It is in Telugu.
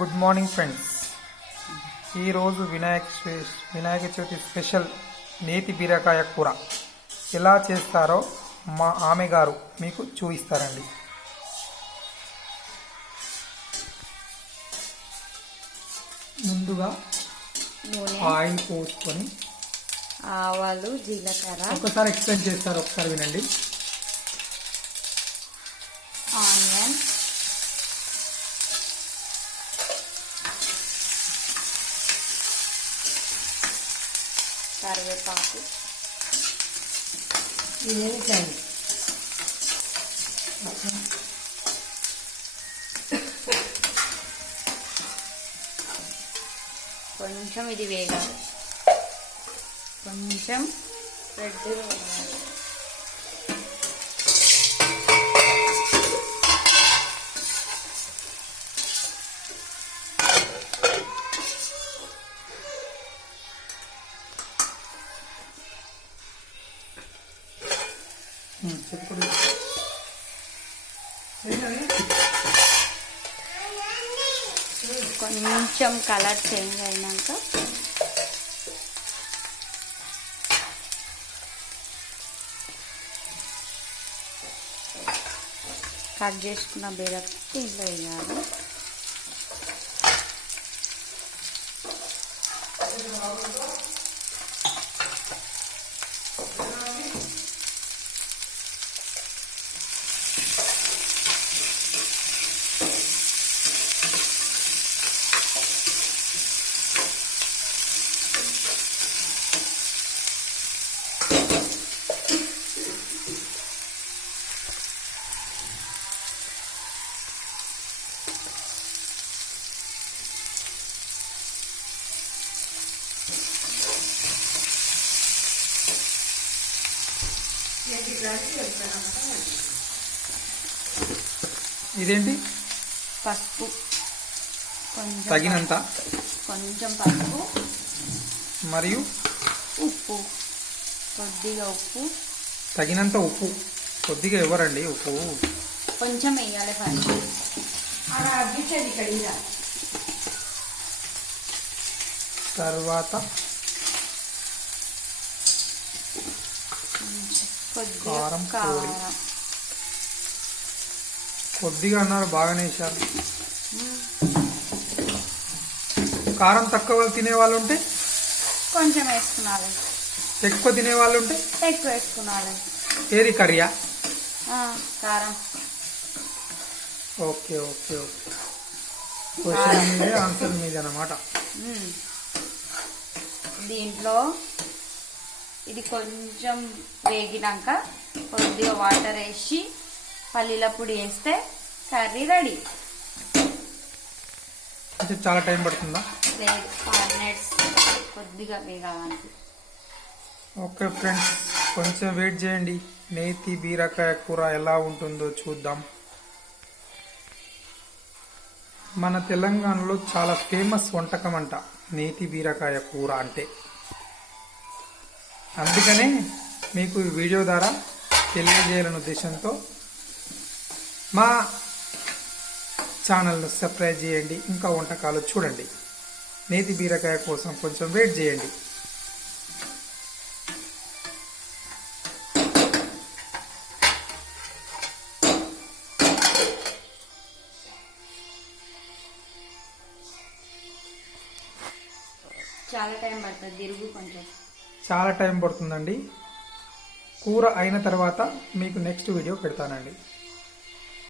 Good morning friends. ఈరోజు వినాయక చవితి స్పెషల్ నేతి బీరకాయ కూర ఎలా చేస్తారో మా ఆమె గారు మీకు చూపిస్తారండి. ముందుగా ఆయిల్ పోసుకొని ఆవాలు, జీలకర్ర, ఒకసారి ఎక్స్ప్లెయిన్ చేస్తారు, ఒకసారి వినండి. ఆనియన్, కరివేపాకు, కొంచెం ఇది వేగాలి, కొంచెం రెడ్గా వేయాలి. కొంచెం కలర్ చేంజ్ అయినాక కట్ చేసుకున్న బీరకాయ దీంట్లో వేయాలి. ఇదేంటి? పసుపు, తగినంత, కొంచెం పసుపు మరియు ఉప్పు, కొద్దిగా ఉప్పు, తగినంత ఉప్పు. కొద్దిగా ఇవ్వరండి ఉప్పు, కొంచెం వేయాలి. తర్వాత కారం, కొద్దిగా అన్నారు, బాగానే వేసారు. కారం తక్కువ తినే వాళ్ళు ఉంటే కొంచెం వేసుకున్నాలి, ఎక్కువ తినే వాళ్ళు ఉంటే ఎక్కువ వేసుకున్నాలి. ఏది కర్రీయా? కారం. ఓకే ఓకే ఓకే, క్వశ్చన్ మీదే ఆన్సర్ మీదే అన్నమాట. దీంట్లో ఇది కొంచెం వేగినాక కొద్దిగా వాటర్ వేసి పల్లీల పొడి వేస్తే కర్రీ రెడీ. చాలా టైం పడుతుందా? లేదు, 5 minutes కొద్దిగా వేగాలి. ఓకే ఫ్రెండ్స్, కొంచెం వెయిట్ చేయండి. నేతి బీరకాయ కూర ఎలా ఉంటుందో చూద్దాం. మన తెలంగాణలో చాలా ఫేమస్ వంటకం అంట నేతి బీరకాయ కూర అంటే. అందుకనే మీకు ఈ వీడియో ద్వారా తెలియజేయాలనే ఉద్దేశంతో మా ఛానల్ను సబ్స్క్రైబ్ చేయండి, ఇంకా వంటకాలు చూడండి. నేతి బీరకాయ కోసం కొంచెం వెయిట్ చేయండి. చాలా టైం పడుతుంది, తిరుగు కొంచెం. చాలా టైం పడుతుందండి. కూర అయిన తర్వాత మీకు నెక్స్ట్ వీడియో పెడతానండి.